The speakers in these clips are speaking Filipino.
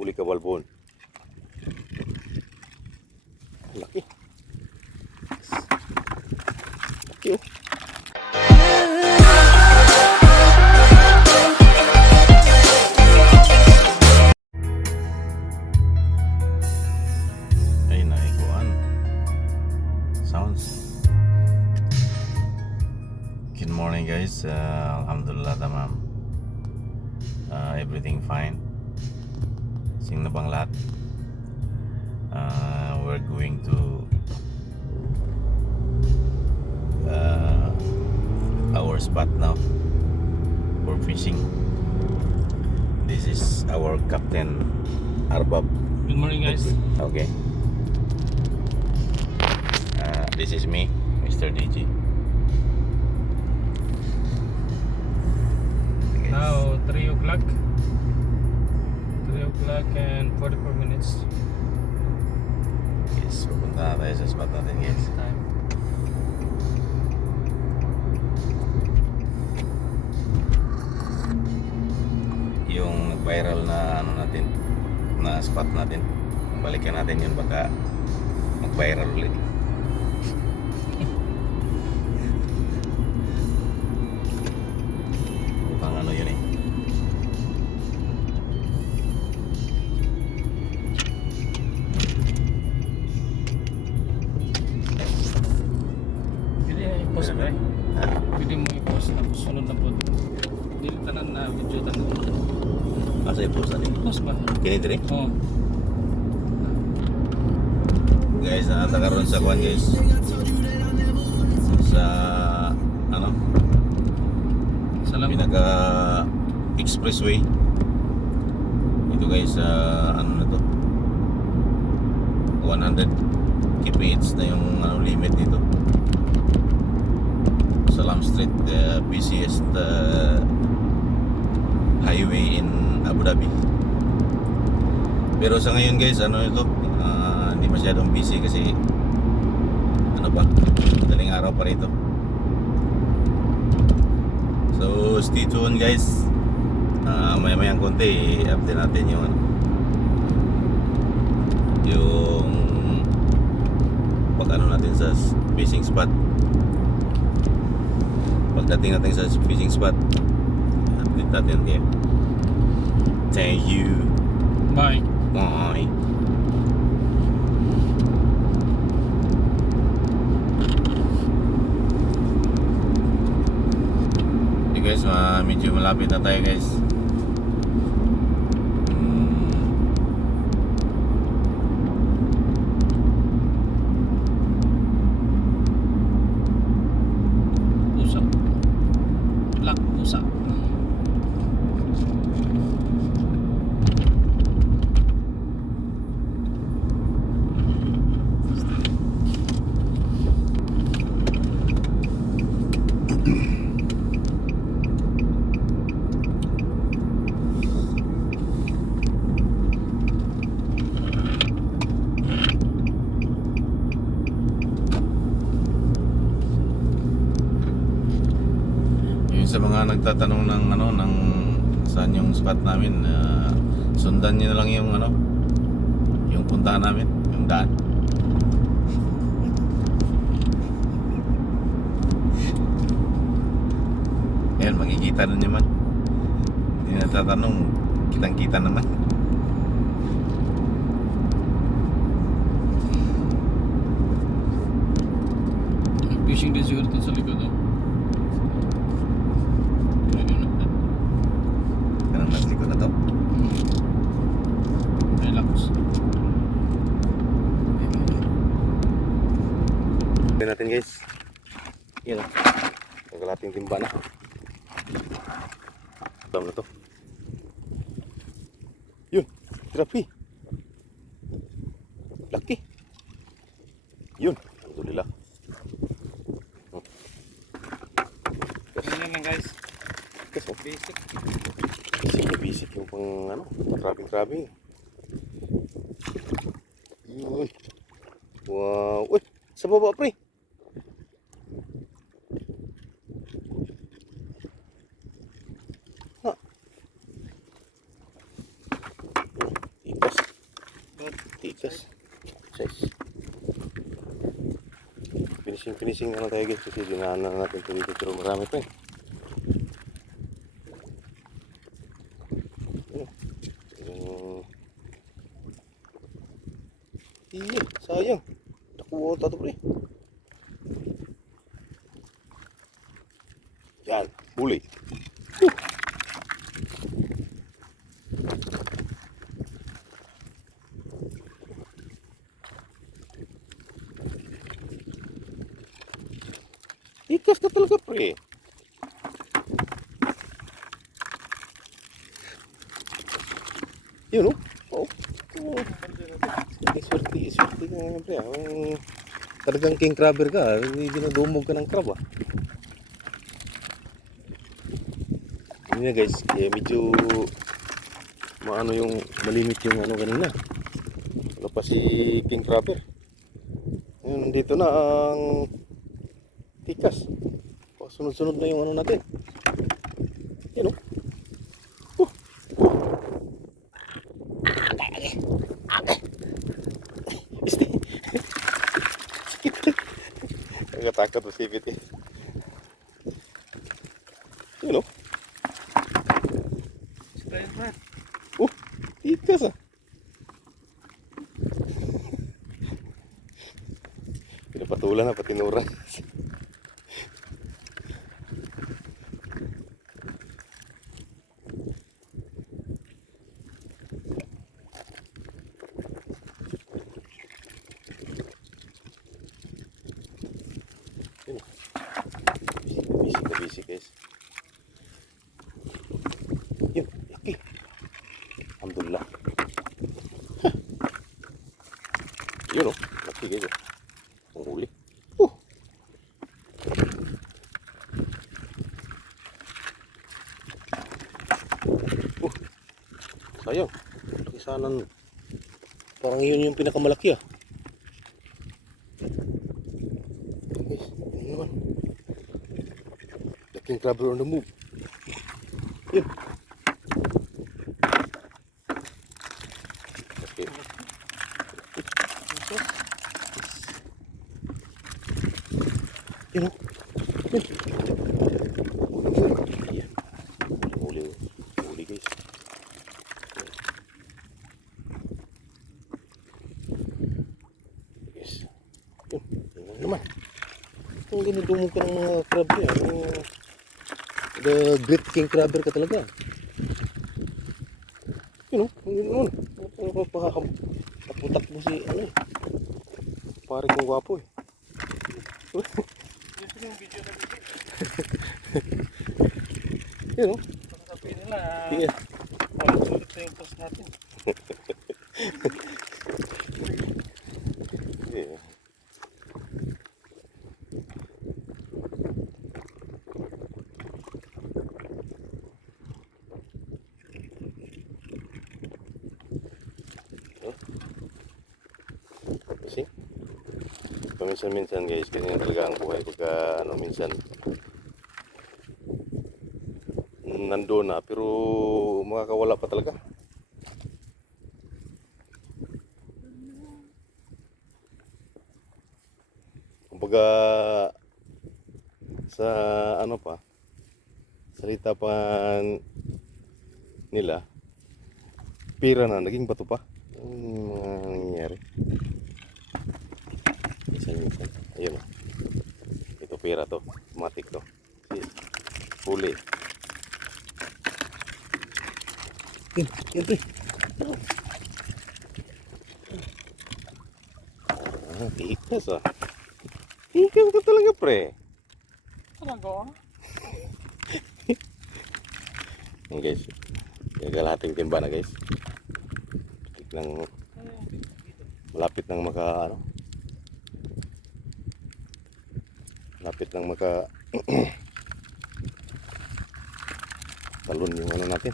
Uli ka balbon. Laki. Laki oh. Ay, naikuan. Sounds. Good morning guys. Alhamdulillah tamam. Everything fine. Sing na bang lahat? We're going to our spot now for fishing. This is our captain Arbab. Good morning guys. Okay. This is me, Mr. DG. Now 3 o'clock. 3 o'clock and 44 minutes. Yes, pupunta na tayo sa spot natin guys. Time. Yung viral na ano natin, na spot natin, balikan natin yun, baka mag-viral ulit. Mukhang ano yun eh. Pwede i-post ba eh? Ha? Pwede mo i-post na sunod na po. Dili tanan na video tanan. Asa yung post natin? Post ba? Kinitiri? Oo. Guys, nakatakaroon sa kwan guys. Sa ano? Salamat. Pinaka expressway. Ito guys, ano na to? 100 kph na yung ano, limit dito. Salam Street, the busiest highway in Abu Dhabi. Pero sa ngayon guys, ano ito? Hindi masyadong busy kasi ano ba? Madaling araw pa rito. So stay tuned guys. Maya-mayang konti i-update natin yung ano, yung pag ano natin sa fishing spot. Pagdating natin sa fishing spot, update natin kayo. Thank you. Bye. Bye. Okay guys, medyo malapit na tayo guys. Pusa. Black pusa. Yung sa mga nagtatanong ng ano, ng saan yung spot namin, sundan niyo na lang yung ano, yung puntahan namin, yung daan. Ayan, makikita na naman. Hindi na tatanong, kitang-kita naman. Fishing din siguro dun sa likod oh. Ganun mas likod na to. Relax. Tignan natin guys. Yan o. Pagkalating timba na. Alam na to. Yun. Grabe. Laki. Yun. Alhamdulillah. Ganyan lang guys. Kasi Basic. basic yung pang ano, trapping. Yun. Wow. Uy, sa baba pre. Ha. Size. Size. Finishing na lang tayo guys kasi dinaan na natin ito dito pero marami pa eh. Iya, sayang. Nakuha tato pre. Yan, huli. Ikas ka talaga pre. Yun oh. Oh. Swerte ka ngayon pre. Talagang king crabber ka. Hindi dinadumog ka ng crab ah. Yun na guys. Kaya medyo maano yung malimit yung ano kanina. Ano pa si king crabber. Yun, dito na ang tikas. Sunod-sunod na yung ano natin. Yun oh. Nagatakot mo sipit eh. Yun o. Tikas ah. Pinapatulan na patinuran. Busy guys. Yun, laki. Alhamdulillah. Yun o, laki guys. Ang huli. Sayang. Laki sana. Parang yun yung pinakamalaki ah. Guys, yun naman. King crabber on the move. Yun. Okay. Yun o. Yun. Huli guys. Yes. Yun. Yun naman. Itong dinudumog ka ng mga crab niya. The great king crabber ka talaga. Yun o, yun. Takbo-takbo si ano eh. Pare kong gwapo eh. Yun o. Sabihin nila, Yeah. sulit na yung post natin. Yeah. Kasi paminsan-minsan guys, ganyan talaga ang buhay pagka ano minsan nandoon na pero makakawala pa talaga. Kumbaga sa ano pa salita pa nila pira na naging bato pa. Yung mga nangyayari. Minsan. Ayun o. Ito pera to. Matik to. Huli. Yun pre. Ikas ah. Ikas ka talaga pre. Talaga? Yan guys. Gagalating timba na guys. Ng malapit nang maka ano. Malapit nang maka talon yung ano natin.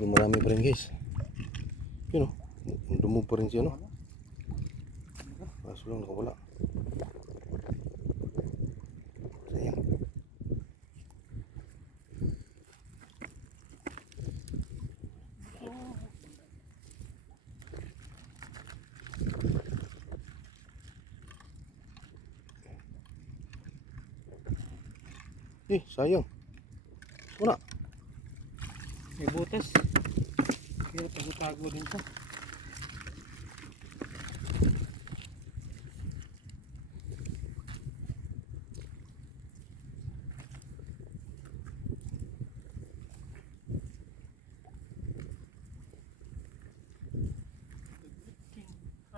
Yung marami pa rin guys. Yun o. Dumog pa rin siya no. Kaso lang nakawala. Sayang. sayang. Wala. May butas. Pero tago-tago din to.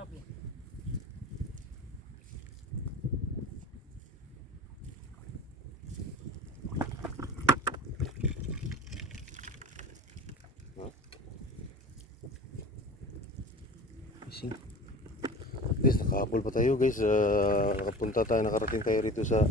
Grabe. Fishing. Guys, nakahabol pa tayo guys. Nakapunta tayo, nakarating tayo rito sa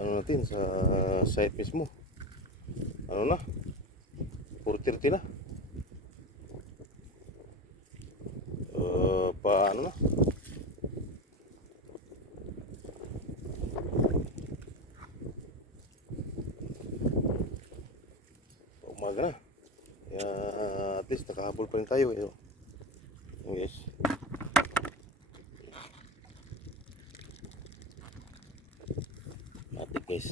ano natin, sa site mismo. Ano na? 4:30 na. Paano na? Umaga na. Kaya at least nakahabol pa rin tayo. Ayan guys. Matik guys.